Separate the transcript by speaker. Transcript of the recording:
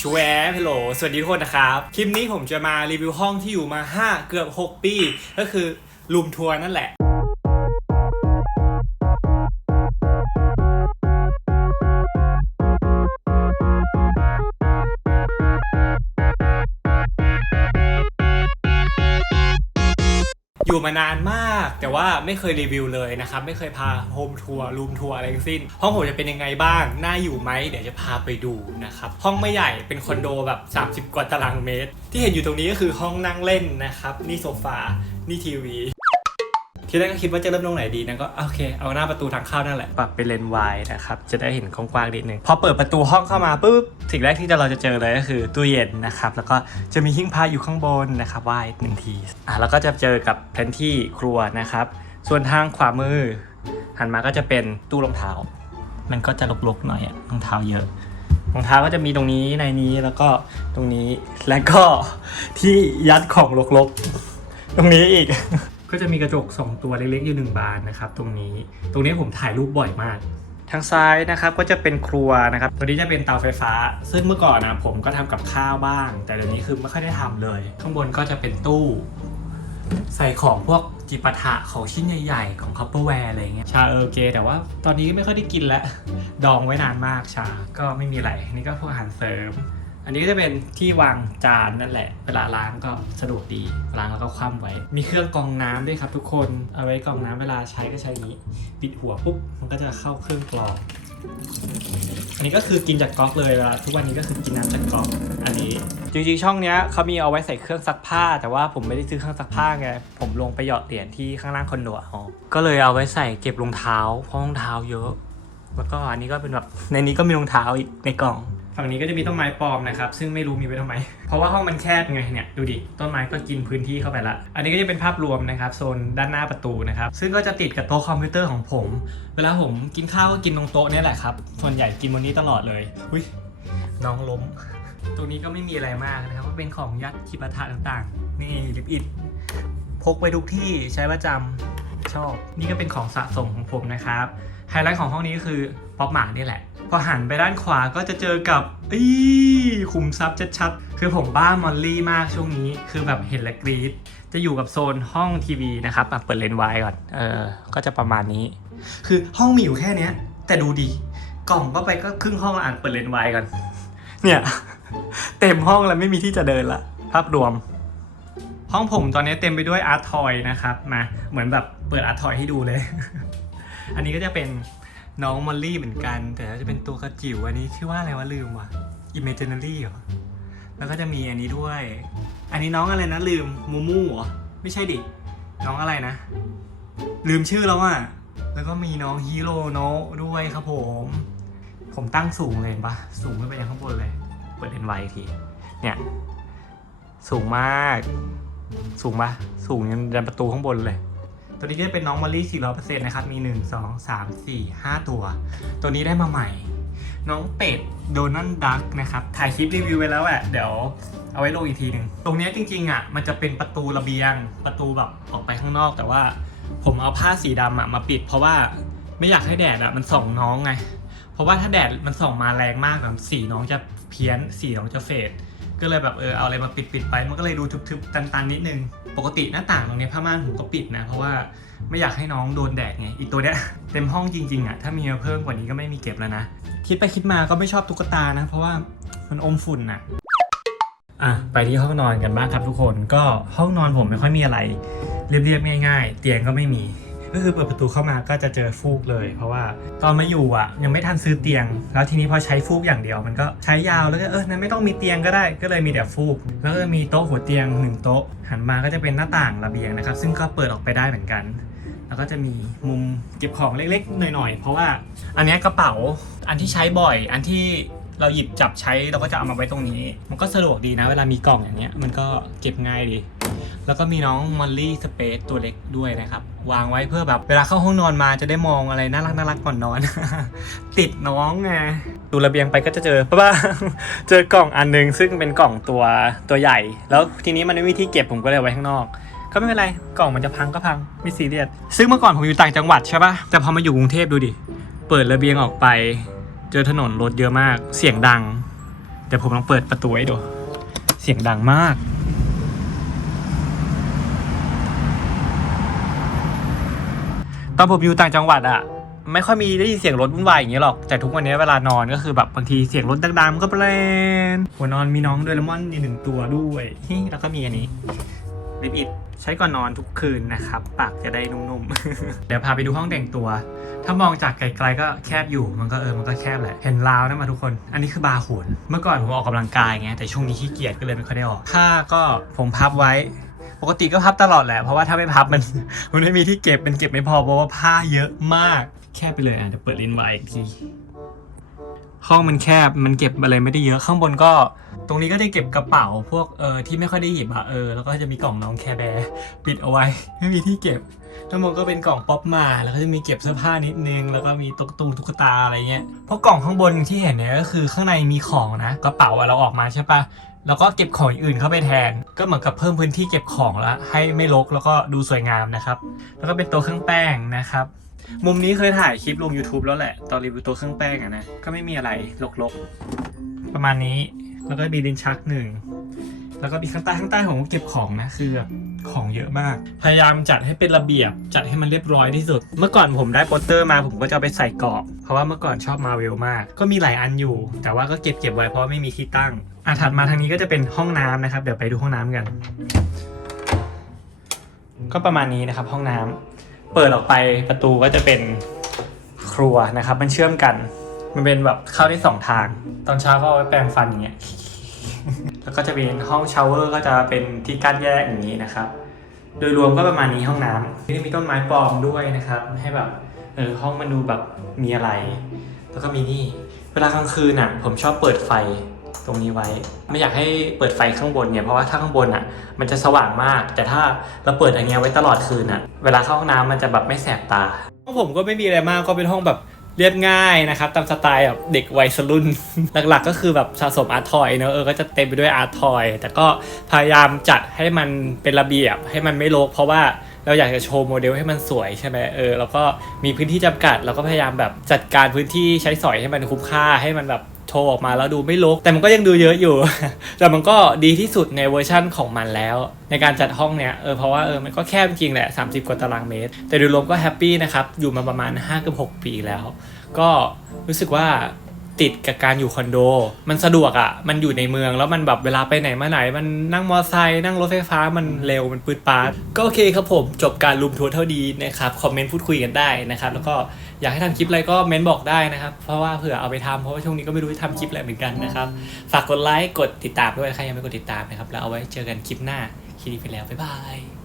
Speaker 1: ชูแอร์ฮัลโหล สวัสดีทุกคนนะครับ คลิปนี้ผมจะมารีวิวห้องที่อยู่มา 5 เกือบ 6 ปี ก็คือรูมทัวร์นั่นแหละ อยู่มานานมาก แต่ว่าไม่เคยรีวิวเลยนะครับ ไม่เคยพาโฮมทัวร์รูมทัวร์อะไรทั้งสิ้น ห้องผมจะเป็นยังไงบ้าง น่าอยู่ไหมเดี๋ยวจะพาไปดูนะครับ ห้องไม่ใหญ่เป็นคอนโดแบบ 30 กว่าตารางเมตร ที่เห็นอยู่ตรงนี้ก็คือห้องนั่งเล่นนะครับ นี่โซฟา นี่ทีวี ที่แรกก็คิดว่าจะเริ่มตรงไหนดีนะก็โอเคเอาหน้าประตูทางเข้านั่นแหละปรับเป็นเลนวายนะครับจะได้เห็นกว้างๆนิดนึงพอเปิดประตูห้องเข้ามาปุ๊บสิ่งแรกที่เราจะเจอเลยก็คือตู้เย็นนะครับแล้วก็จะมีหิ้งพระอยู่ข้างบนนะครับไหว้หนึ่งทีอะแล้วก็จะเจอกับแผนที่ครัวนะครับ ส่วนทางขวามือ หันมาก็จะเป็นตู้รองเท้า มันก็จะรกๆหน่อยรองเท้าเยอะรองเท้าก็จะมีตรงนี้ในนี้แล้วก็ตรงนี้แล้วก็ที่ยัดของรกๆ ตรงนี้อีก ก็จะมีกระจก 2 ตัวเล็กๆอยู่หนึ่งบานนะครับตรงนี้ ตรงนี้ผมถ่ายรูปบ่อยมาก ทางซ้ายนะครับก็จะเป็นครัวนะครับ ตัวนี้จะเป็นเตาไฟฟ้า ซึ่งเมื่อก่อนนะผมก็ทำกับข้าวบ้าง แต่เดี๋ยวนี้คือไม่ค่อยได้ทำเลย ข้างบนก็จะเป็นตู้ ใส่ของพวกจิปาถะของชิ้นใหญ่ๆ ของคัพเปอร์แวร์อะไรเงี้ยชาเออร์เกย์แต่ว่าตอนนี้ไม่ค่อยได้กินแล้ว ดองไว้นานมากชา ก็ไม่มีอะไร นี่ก็พวกอาหารเสริม อันนี้ก็จะเป็นที่วางจานนั่นแหละ เวลาล้างก็สะดวกดีล้างแล้วก็คว่ำไว้ มีเครื่องกรองน้ำด้วยครับทุกคนเอาไว้กรองน้ำเวลาใช้ก็ใช้นี้ ปิดหัวปุ๊บมันก็จะเข้าเครื่องกรอง อันนี้ก็คือกินจากก๊อกเลยเวลาทุกวันนี้ก็คือกินน้ำจากก๊อกอันนี้จริงๆช่องเนี้ยเขามีเอาไว้ใส่เครื่องซักผ้า แต่ว่าผมไม่ได้ซื้อเครื่องซักผ้าไงผมลงไปหยอดเหรียญที่ข้างล่างคอนโดเอาก็เลยเอาไว้ใส่เก็บรองเท้าเพราะรองเท้าเยอะ แล้วก็อันนี้ก็เป็นแบบในนี้ก็มีรองเท้าอีกในกล่อง ฝั่งนี้ก็จะมีต้นไม้ปลอมนะครับซึ่งไม่รู้มีไว้ทำไม เพราะว่าห้องมันแคบไงเนี่ยดูดิต้นไม้ก็กินพื้นที่เข้าไปละ อันนี้ก็จะเป็นภาพรวมนะครับโซนด้านหน้าประตูนะครับซึ่งก็จะติดกับโต๊ะคอมพิวเตอร์ของผม เวลาผมกินข้าวก็กินตรงโต๊ะเนี่ยแหละครับส่วนใหญ่กินบนนี้ตลอดเลยอุ้ยน้องล้ม ตรงนี้ก็ไม่มีอะไรมากนะครับก็เป็นของยัดคิปะทะต่างๆ นี่ลิปอิดพกไปทุกที่ใช้ประจำชอบ นี่ก็เป็นของสะสมของผมนะครับไฮไลท์ของห้องนี้ก็คือป๊อปหมานี่แหละ พอหันไปด้านขวาก็จะเจอกับอีขุมทรัพย์ชัดๆ คือผมบ้ามอลลี่มากช่วงนี้คือแบบเห็นและกรี๊ดจะอยู่กับโซนห้องทีวีนะครับเปิดเลนส์ไวด์ก่อนเออก็จะประมาณนี้ คือห้องมีอยู่แค่เนี้ย แต่ดูดิกล่องก็ไปก็ครึ่งห้องอ่านเปิดเลนส์ไวด์ก่อน เนี่ยเต็มห้องแล้วไม่มีที่จะเดินละภาพรวม ห้องผมตอนนี้เต็มไปด้วยอาร์ทอยนะครับมาเหมือนแบบเปิดอาร์ทอยให้ดูเลย อันนี้ก็จะเป็น น้องมอลลี่เหมือนกัน แต่จะเป็นตัวกระจิ๋วอันนี้ชื่อว่าอะไรวะลืมว่ะ Imaginary เหรอ แล้วก็จะมีอันนี้ด้วย อันนี้น้องอะไรนะลืมมูมูเหรอ ไม่ใช่ดิ น้องอะไรนะ ลืมชื่อแล้วอะ แล้วก็มีน้องฮีโร่โนะด้วยครับผม ผมตั้งสูงเลยปะสูงขึ้นไปยังข้างบนเลย เปิดเลนไวอีกที เนี่ย สูงมาก สูงปะสูงยันประตูข้างบนเลย ตัวนี้จะเป็นน้องมอลลี่400%นะครับ มี1 2 3 4 5ตัว ตัวนี้ได้มาใหม่ น้องเป็ดโดนัลดักนะครับ ถ่ายคลิปรีวิวไว้แล้วแหละเดี๋ยวเอาไว้ลงอีกทีหนึ่ง ตรงนี้จริงๆอะมันจะเป็นประตูระเบียง ประตูแบบออกไปข้างนอก แต่ว่าผมเอาผ้าสีดำอะมาปิด เพราะว่าไม่อยากให้แดดอะมันส่องน้องไง เพราะว่าถ้าแดดมันส่องมาแรงมากแบบสีน้องจะเพี้ยน สีน้องจะเฟด ก็เลยแบบเออเอาอะไรมาปิดปิดไป มันก็เลยดูทึบๆตันๆนิดนึง ปกติหน้าต่างตรงนี้ผ้าม่านผมก็ปิดนะ เพราะว่าไม่อยากให้น้องโดนแดดไงอีกตัวเนี้ยเต็มห้องจริงๆอะถ้ามีมาเพิ่มกว่านี้ก็ไม่มีเก็บแล้วนะ คิดไปคิดมาก็ไม่ชอบตุ๊กตานะ เพราะว่ามันอมฝุ่นอะอะไปที่ห้องนอนกันบ้างครับทุกคนก็ห้องนอนผมไม่ค่อยมีอะไร เรียบๆง่าย ๆ เตียงก็ไม่มี ก็คือเปิดประตูเข้ามาก็จะเจอฟูกเลย เพราะว่าตอนมาอยู่อะ ยังไม่ทันซื้อเตียง แล้วทีนี้พอใช้ฟูกอย่างเดียว มันก็ใช้ยาวแล้วก็เออนั้นไม่ต้องมีเตียงก็ได้ก็เลยมีแต่ฟูก แล้วก็มีโต๊ะหัวเตียงหนึ่งโต๊ะหันมาก็จะเป็นหน้าต่างระเบียงนะครับ ซึ่งก็เปิดออกไปได้เหมือนกัน แล้วก็จะมีมุมเก็บของเล็กๆหน่อยๆเพราะว่า อันนี้กระเป๋าอันที่ใช้บ่อยอันที่ เราหยิบจับใช้เราก็จะเอามาไว้ตรงนี้ มันก็สะดวกดีนะ เวลามีกล่องอย่างเงี้ย มันก็เก็บง่ายดี แล้วก็มีน้องมอลลี่สเปซตัวเล็กด้วยนะครับ วางไว้เพื่อแบบเวลาเข้าห้องนอนมาจะได้มองอะไรน่ารักน่ารักก่อนนอน ติดน้องไงดูระเบียงไปก็จะเจอป้าเจอกล่องอันนึง ซึ่งเป็นกล่องตัวตัวใหญ่ แล้วทีนี้มันไม่มีที่เก็บผมก็เลยไว้ข้างนอกก็ไม่เป็นไร กล่องมันจะพังก็พัง ไม่ซีเรียส ซึ่งเมื่อก่อนผมอยู่ต่างจังหวัดใช่ปะแต่พอมาอยู่กรุงเทพดูดิ เปิดระเบียงออกไป เจอถนนรถเยอะมาก เสียงดัง เดี๋ยวผมลองเปิดประตูให้ดู เสียงดังมากตอนผมอยู่ต่างจังหวัดอะไม่ค่อยมีได้ยินเสียงรถวุ่นวายอย่างเงี้ยหรอก แต่ทุกวันนี้เวลานอนก็คือแบบบางทีเสียงรถดังๆมันก็แปลนหัวนอนมีน้องโดเรมอนอีกหนึ่งตัวด้วย แล้วก็มีอันนี้ลิปอิด ใช้ก่อนนอนทุกคืนนะครับ ปากจะได้นุ่มๆ เดี๋ยวพาไปดูห้องแต่งตัว ถ้ามองจากไกลๆก็แคบอยู่ มันก็เออ มันก็แคบแหละ เห็นราวนะมาทุกคน อันนี้คือบาร์โขนเมื่อก่อนผมออกกำลังกายไง แต่ช่วงนี้ขี้เกียจก็เลยไม่ค่อยได้ออกผ้าก็ผมพับไว้ ปกติก็พับตลอดแหละ เพราะว่าถ้าไม่พับมัน มันไม่มีที่เก็บ มันเก็บไม่พอ เพราะว่าผ้าเยอะมาก แคบไปเลยอะเดี๋ยวเปิดลิ้นไว้อีกที ห้องมันแคบมันเก็บอะไรไม่ได้เยอะข้างบนก็ ตรงนี้ก็ได้เก็บกระเป๋าพวกเออที่ไม่ค่อยได้หยิบอะเออแล้วก็จะมีกล่องน้องแคร์แบร์ปิดเอาไว้ ไม่มีที่เก็บทั้างบนก็เป็นกล่องป๊อปมาแล้วก็จะมีเก็บเสื้อผ้านิดนึง แล้วก็มีตุ๊กตุงตุ๊กตาอะไรเงี้ยเพราะกล่องข้างบนที่เห็นเนี่ยก็คือข้างในมีของนะกระเป๋าเราออกมาใช่ปะแล้วก็เก็บของอย่างอื่นเข้าไปแทน ก็เหมือนกับเพิ่มพื้นที่เก็บของแล้วให้ไม่รกแล้วก็ดูสวยงามนะครับ แล้วก็เป็นโต๊ะเครื่องแป้งนะครับ มุมนี้เคยถ่ายคลิปลง YouTube แล้วแหละ ตอนรีวิวต๊ะเครื่องแป้งอะนะ ก็ไม่มีอะไรรกๆ ประมาณนี้ แล้วก็มีดินชักหนึ่ง แล้วก็มีข้างใต้ข้างใต้ผมก็เก็บของนะ คือแบบของเยอะมาก พยายามจัดให้เป็นระเบียบ จัดให้มันเรียบร้อยที่สุด เมื่อก่อนผมได้โปสเตอร์มาผมก็จะเอาไปใส่กรอบ เพราะว่าเมื่อก่อนชอบมาเวลมาก ก็มีหลายอันอยู่ แต่ว่าก็เก็บเก็บไว้เพราะไม่มีที่ตั้งอะถัดมาทางนี้ก็จะเป็นห้องน้ำนะครับ เดี๋ยวไปดูห้องน้ำกัน ก็ประมาณนี้นะครับห้องน้ำ เปิดออกไปประตูก็จะเป็นครัวนะครับ มันเชื่อมกัน มันเป็นแบบเข้าได้สองทาง ตอนเช้าก็เอาไว้แปรงฟันอย่างเงี้ย แล้วก็จะเป็นห้องชาวเวอร์ก็จะเป็นที่กั้นแยกอย่างนี้นะครับ โดยรวมก็ประมาณนี้ห้องน้ำที่นี่มีต้นไม้ปลอมด้วยนะครับ ให้แบบเออห้องมันดูแบบมีอะไร แล้วก็มีนี่ เวลากลางคืนอะผมชอบเปิดไฟ ตรงนี้ไว้ ไม่อยากให้เปิดไฟข้างบนเนี่ยเพราะว่าถ้าข้างบนอะ มันจะสว่างมาก แต่ถ้าเราเปิดอย่างเงี้ยไว้ตลอดคืนอะ เวลาเข้าห้องน้ำมันจะแบบไม่แสบตาห้องผมก็ไม่มีอะไรมากก็เป็นห้องแบบเรียบง่ายนะครับตามสไตล์แบบเด็กวัยรุ่น หลักๆ ก็คือแบบสะสมอาร์ทอยเนอะเออก็จะเต็มไปด้วยอาร์ทอย แต่ก็พยายามจัดให้มันเป็นระเบียบให้มันไม่รกเพราะว่าเราอยากจะโชว์โมเดลให้มันสวยใช่ไหมเออแล้วก็มีพื้นที่จำกัดเราก็พยายามแบบจัดการพื้นที่ใช้สอยให้มันคุ้มค่าให้มันแบบ โชว์ออกมาแล้วดูไม่ลก แต่มันก็ยังดูเยอะอยู่ แต่มันก็ดีที่สุดในเวอร์ชั่นของมันแล้ว ในการจัดห้องเนี่ยเออเพราะว่าเออมันก็แคบจริงแหละ 30 กว่าตารางเมตร แต่โดยรวมก็แฮปปี้นะครับ อยู่มาประมาณ5กับ6ปีแล้ว ก็รู้สึกว่า ติดกับการอยู่คอนโด มันสะดวกอะ่ะ มันอยู่ในเมืองแล้วมันแบบเวลาไปไหนมาไหน มันนั่งมอเตอร์ไซค์นั่งรถไฟฟ้ามันเร็วมันปืดปาดก็โอเคครับผม จบการลุมทัวร์เท่าดีนะครับ คอมเมนต์พูดคุยกันได้นะครับ แล้วก็อยากให้ทำคลิปอะไรก็เม้นบอกได้นะครับ เพราะว่าเผื่อเอาไปทำเพราะว่าช่วงนี้ก็ไม่รู้จะทำคลิปอะไรเหมือนกันนะครับ ฝากกดไลค์กดติดตามด้วยใครยังไม่กดติดตามนะครับแล้วเอาไว้เจอกันคลิปหน้าคลิปนี้ไปแล้วบ๊ายบาย